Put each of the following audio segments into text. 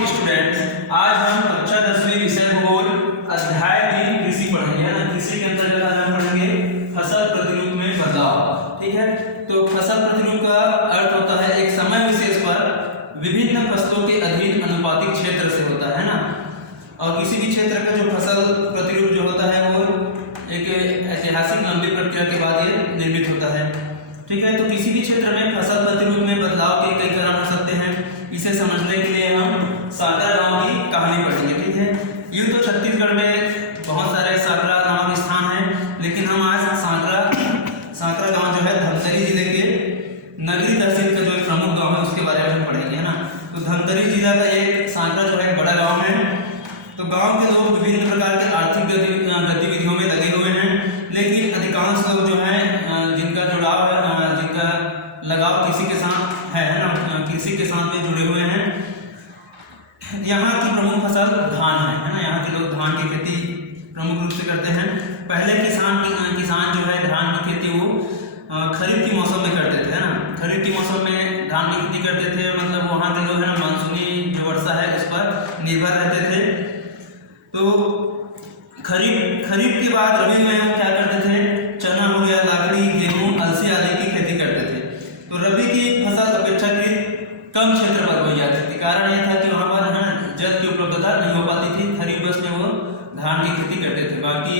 Morning students, आज हम कक्षा 10वीं विषय भूगोल अध्याय 3 कृषि पढ़ेंगे, है ना। कृषि के अंतर्गत आज हम पढ़ेंगे फसल प्रतिरूप में बदलाव। ठीक है, तो फसल प्रतिरूप का अर्थ होता है एक समय विशेष पर विभिन्न फसलों के अधीन अनुपातिक क्षेत्र से होता है ना। और किसी भी क्षेत्र का जो फसल प्रतिरूप जो होता है वो एक ऐतिहासिक लंबी प्रक्रिया के बाद ये निर्मित होता है। ठीक है, तो किसी भी क्षेत्र में फसल प्रतिरूप में बदलाव के कई कारण हो सकते हैं। इसे समझने के लिए हम साकरा गांव की कहानी पढ़ेंगे। ठीक है, यूँ तो छत्तीसगढ़ में बहुत सारे साकरा नामक स्थान हैं, लेकिन हम आज साकरा गांव जो है धमतरी जिले के नगरी तहसील का जो एक प्रमुख गांव है उसके बारे में हम पढ़ेंगे, है ना। तो धमतरी जिला का एक साकरा जो है बड़ा गाँव है। तो गाँव के लोग विभिन्न प्रकार के आर्थिक गतिविधियों में लगे हुए हैं, लेकिन अधिकांश लोग जो हैं जिनका जुड़ाव है, जिनका लगाव कृषि के साथ है ना, कृषि के साथ में जुड़े हुए हैं। यहाँ की प्रमुख फसल धान है ना। यहाँ के लोग धान की खेती प्रमुख रूप से करते हैं। पहले किसान जो है धान की खेती वो खरीफ के मौसम में करते थे, है ना। खरीफ के मौसम में धान की खेती करते थे, मतलब वहाँ के लोग है ना मानसूनी जो वर्षा है उस पर निर्भर रहते थे। तो खरीफ के बाद रबी में हम क्या करते थे, चना हो गया, लाखड़ी, गेहूँ, अलसी आदि की खेती करते थे। तो रबी की फसल अपेक्षाकृत कम क्षेत्र पर बोई जाती थी। कारण यह था कि वहाँ पर है ना जल की उपलब्धता नहीं हो पाती थी। खरीफ बस में वो धान की खेती करते थे, बाकी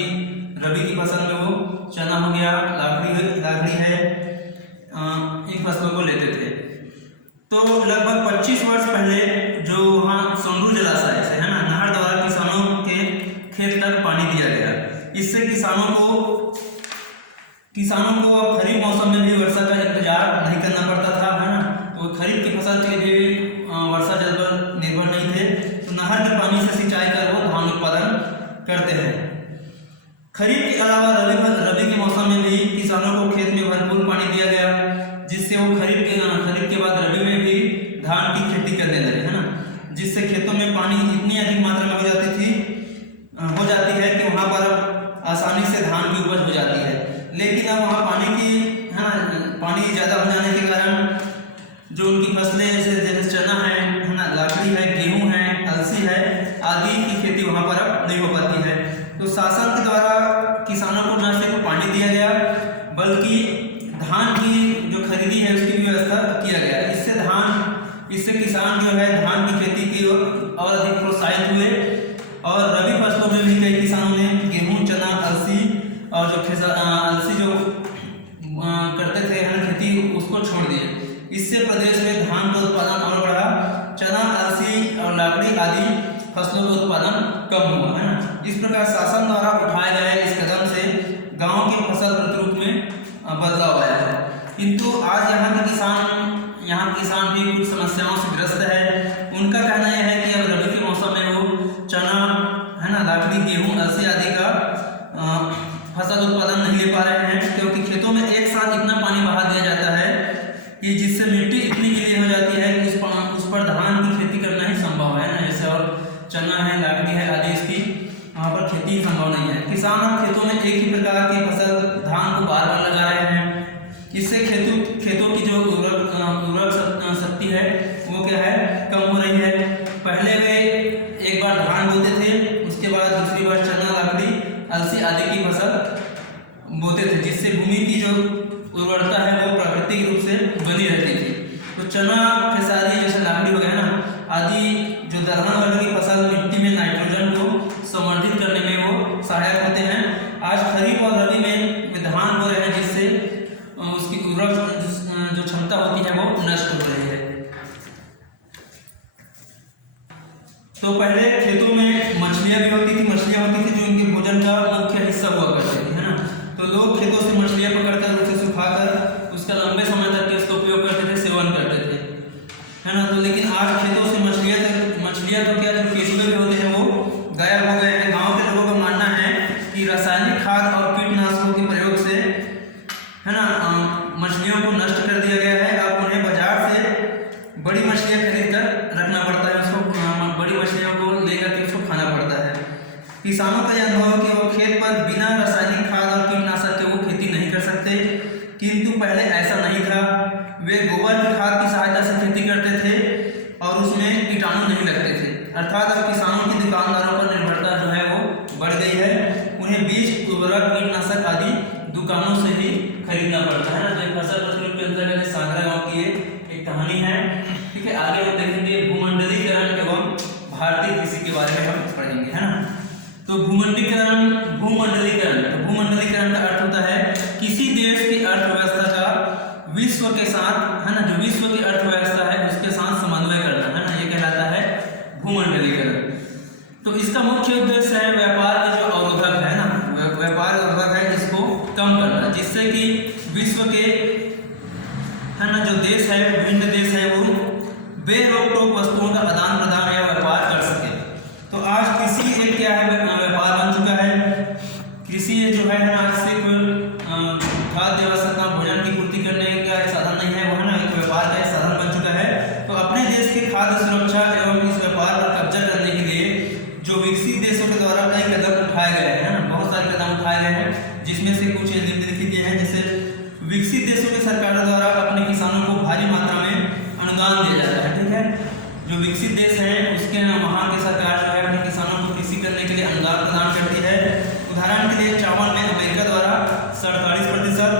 रबी की फसल में वो चना हो गया, लाखड़ी है, इन फसलों को लेते थे। तो लगभग 25 वर्ष पहले जो वहाँ सोंडू जलाशय से है ना नहर द्वारा किसानों के खेत तक पानी दिया गया। इससे किसानों को अब खरीफ मौसम में भी वर्षा का इंतजार नहीं करना पड़ता था, है ना। तो खरीफ की फसल के लिए भी वर्षा जल पर निर्भर नहीं थे, तो नहर के पानी से सिंचाई कर वो धान उत्पादन करते हैं। खरीफ के अलावा रबी के मौसम में भी किसानों को खेत में भरपूर पानी दिया गया, जिससे वो खरीफ के बाद रबी में भी धान की खेती करने लगे, है ना। जिससे खेतों में पानी इतनी अधिक मात्रा में हो जाती है कि वहाँ पर आसानी से धान की उपज हो जाती है। लेकिन अब वहाँ पानी ज़्यादा हो जाने के कारण जो उनकी फसलें जैसे चना है ना, लाखड़ी है, गेहूँ है, अलसी है आदि की खेती वहाँ पर अब नहीं हो पाती है। तो शासन के द्वारा किसानों को न सिर्फ पानी दिया गया, बल्कि धान की जो खरीदी है उसकी भी व्यवस्था किया गया। इससे किसान जो है धान की खेती की और अधिक प्रोत्साहित हुए, और रबी फसलों में भी कई किसानों ने गेहूँ, चना, अलसी और अलसी जो करते थे है खेती उसको छोड़ दिए। इससे प्रदेश में धान का उत्पादन और बढ़ा, चना, अलसी और लाखड़ी आदि फसलों का उत्पादन कम हुआ, है ना। इस प्रकार शासन द्वारा उठाए गए इस कदम से गांव के फसल प्रतिरूप में बदलाव आया है। किंतु आज यहाँ किसान भी कुछ समस्याओं से ग्रस्त है। उनका कहना यह है कि अब रबी के मौसम में वो चना है ना, लाखड़ी, गेहूँ, अलसी आदि का फसल उत्पादन नहीं ले पा रहे हैं, क्योंकि खेतों में एक साथ इतना पानी बहा दिया जाता है कि जिससे मिट्टी इतनी गीली हो जाती है कि उस पर धान की खेती करना ही संभव है ना। जैसे और चना है, लाखड़ी है आदि, इसकी वहाँ पर खेती संभव नहीं है। किसान अब खेतों में एक ही प्रकार की फसल धान को बार बार लगा रहे हैं। इससे खेतों की जो उर्वरक शक्ति है वो क्या है, कम हो रही है। पहले वे एक बार धान बोते थे, उसके बाद दूसरी बार चना, लाखड़ी, अलसी आदि की फसल बोते थे, जिससे भूमि की जो उर्वरता है वो प्राकृतिक रूप से बनी रहती थी। तो चना, खेसारी जैसे लाखड़ी हो गया ना आदि जो दलहन वर्ग की फसल मिट्टी में नाइट्रोजन को संवर्धित करने में वो सहायक होते हैं। आज खरीफ और रबी में धान बो रहे हैं, जिससे उसकी उर्वरक जो क्षमता होती है वो नष्ट हो रही है। तो पहले खेतों में मछलियाँ होती थी जो इनके भोजन का मुख्य हिस्सा हुआ करती थी, है ना। तो लोग खेतों से मछलियाँ पकड़कर उसे सुखाकर उसका लंबे समय तक इसका उपयोग करते थे, सेवन करते थे, है ना। तो लेकिन आज खेतों से मछलियाँ तो क्या जो केंचुए भी होते हैं वो गायब हो गए हैं। गाँव के लोगों का मानना है कि रासायनिक खाद और कीटनाशकों के प्रयोग से है ना मछलियों को नष्ट कर दिया गया है। अब उन्हें बाजार से बड़ी मछलियाँ खरीद कर रखना पड़ता है, उसको बड़ी मछलियों को लेकर के उसको खाना पड़ता है। किसानों का यह अनुभव कि वो खेत पर बिना रासायनिक खाद और कीटनाशक के वो खेती नहीं कर सकते, किंतु पहले ऐसा नहीं था। वे गोबर की खाद की सहायता से खेती करते थे और उसमें कीटाणु नहीं लगते थे। अर्थात अब किसानों की दुकानदारों पर निर्भरता जो है वो बढ़ गई है। उन्हें बीज, उर्वरक, कीटनाशक आदि दुकानों से ही खरीदना पड़ता है ना। तो फसल प्रतिरूप के अंतर्गत सागरा गांव की एक कहानी है। ठीक है, आगे हम देखेंगे भूमंडलीकरण एवं भारतीय कृषि के बारे में हम पढ़ेंगे, है ना। तो भूमंडलीकरण का अर्थ होता है किसी देश की अर्थव्यवस्था का विश्व के साथ, है ना, जो विश्व की अर्थव्यवस्था है उसके साथ समन्वय करना, है ना, ये कहलाता है भूमंडलीकरण। तो इसका मुख्य उद्देश्य है व्यापार के जो अवरोधक है ना, व्यापार अवरोधक है इसको कम करना, जिससे कि विश्व के, है ना, जो देश है, विभिन्न देश है, वो बेरोक टोक वस्तुओं का आदान प्रदान या व्यापार कर सके। तो आज कृषि एक क्या है, व्यापार बन चुका है। कृषि जो है ना, सिर्फ खाद्य आवश्यकता, भोजन की पूर्ति करने का एक साधन नहीं है, वो है ना एक व्यापार का एक साधन बन चुका है। तो अपने देश की खाद्य सुरक्षा एवं इस व्यापार पर कब्जा करने के लिए जो विकसित देशों के द्वारा कई कदम उठाए गए हैं, ना, बहुत सारे कदम उठाए गए हैं, जिसमें से कुछ निम्नलिखित हैं। जैसे विकसित देशों की सरकारों द्वारा अपने किसानों को भारी मात्रा में अनुदान दिया जाता है। ठीक है, जो विकसित देश हैं उसके वहाँ की सरकार जो है अपने किसानों को कृषि करने के लिए अनुदान प्रदान करती है। उदाहरण के लिए चावल में अमेरिका द्वारा 47%,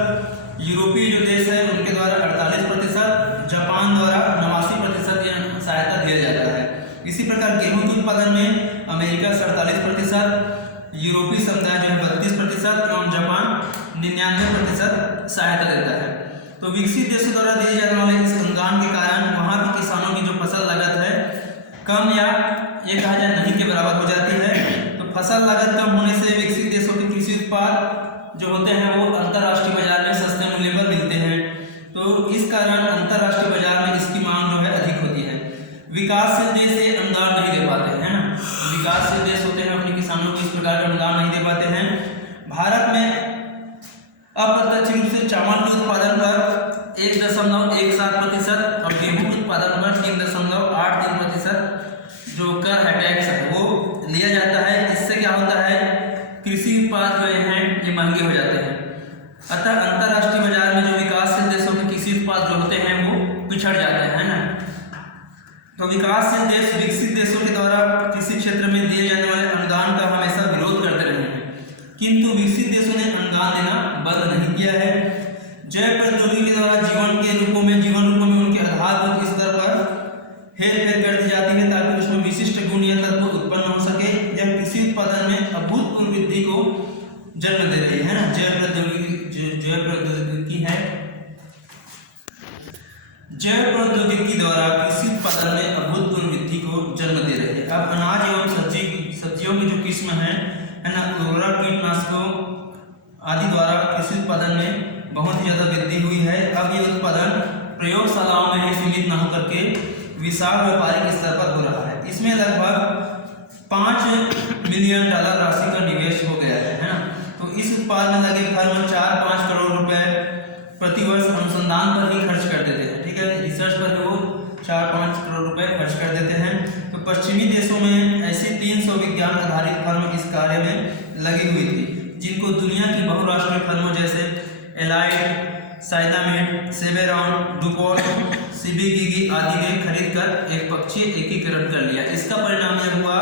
यूरोपीय जो देश है उनके द्वारा 48%, जापान द्वारा 89% सहायता दिया जाता है। इसी प्रकार गेहूं के उत्पादन में अमेरिका 47%, यूरोपीय समुदाय जो है 32% एवं जापान 99% सहायता देता है। तो विकसित देशों द्वारा दिए जाने वाले इस अनुदान के कारण वहाँ के किसानों की जो फसल लागत है कम या ये कहा जाए नहीं के बराबर हो जाती है। तो फसल लागत कम होने से विकसित देशों के कृषि उत्पाद जो होते हैं वो अंतर्राष्ट्रीय बाजार में सस्ते मूल्य पर मिलते हैं। तो इस कारण अंतर्राष्ट्रीय बाजार में इसकी मांग जो है अधिक होती है। विकासशील देश ये अनुदान नहीं दे पाते हैं, ना, विकासशील देश होते हैं अपने किसानों को इस प्रकार का अनुदान नहीं दे पाते हैं। भारत में अप्रत्यक्ष रूप से चावल के उत्पादन पर 1.17% और गेहूं के उत्पादन पर 3.83% जो कर है, टैक्स है, वो लिया जाता है। इससे क्या होता है, कृषि उत्पाद जो हैं ये महंगे हो जाते हैं। अतः अंतर्राष्ट्रीय बाजार में जो विकासशील देशों के कृषि उत्पाद जो होते हैं वो पिछड़ जाते हैं, ना। तो विकासशील देश विकसित देशों के द्वारा कृषि क्षेत्र में दिए जाने वाले अनुदान का हमेशा विरोध करते रहे हैं, किंतु विकसित देशों ने अनुदान देना बंद नहीं किया है। जैव प्रौद्योगिकी के द्वारा जीवन रूपों में उनके आधारभूत स्तर पर हेरफेर कर दी जाती है ताकि उसमें विशिष्ट गुण या तत्व उत्पन्न हो सके। यह कृषि उत्पादन में अभूतपूर्व वृद्धि को जन्म दे रही है, ना। जैव प्रौद्योगिकी द्वारा कृषि उत्पादन में अभूतपूर्व वृद्धि को जन्म दे रही है। अब अनाज एवं सब्जियों की जो किस्म है ना, उर्वरक, कीटनाशकों आदि द्वारा कृषि उत्पादन में बहुत ही ज़्यादा वृद्धि हुई है। अब ये उत्पादन प्रयोगशालाओं में ही सीमित न होकर के विशाल व्यापारिक स्तर पर हो रहा है। इसमें लगभग $5 मिलियन राशि का निवेश हो गया है, ना। तो इस उत्पाद में लगे खर्च 4-5 करोड़ रुपए प्रतिवर्ष अनुसंधान पर ही खर्च कर देते हैं। ठीक है, रिसर्च पर वो 4-5 करोड़ रुपए खर्च कर देते हैं। तो पश्चिमी देशों में ऐसी 300 विज्ञान आधारित फर्म इस कार्य में लगी हुई थी, जिनको दुनिया की बहुराष्ट्रीय फर्मों जैसे एलाइट, साइनामेड, सेवेरॉन, डुपॉन्ट, सीबीगी आदि ने खरीद कर एक पक्षीय एकीकरण कर लिया। इसका परिणाम यह हुआ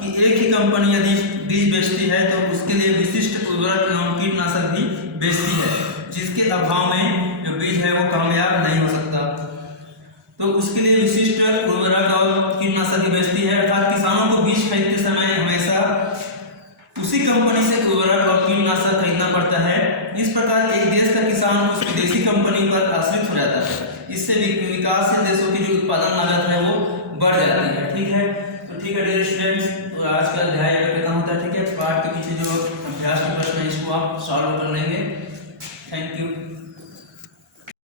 कि एक ही कंपनी यदि बीज बेचती है तो उसके लिए विशिष्ट उर्वरक एवं कीटनाशक भी बेचती है, जिसके अभाव में जो बीज है वो कामयाब नहीं हो सकता। तो उसके लिए विशिष्ट उर्वरक और कीटनाशक ही बेचती है। अर्थात किसानों को बीज खरीदते समय हमेशा उसी कंपनी से उर्वरक और कीटनाशक खरीदना पड़ता है। इस प्रकार एक देश का किसान उस विदेशी कंपनी पर आश्रित हो जाता है। इससे विकासशील देशों की जो उत्पादन लागत है वो बढ़ जाती है। ठीक है, तो ठीक है डियर स्टूडेंट्स, तो आज का अध्याय खत्म होता है। ठीक है, पाठ के पीछे जो अभ्यास के प्रश्न है इसको आप सॉल्व कर लेंगे। Thank you.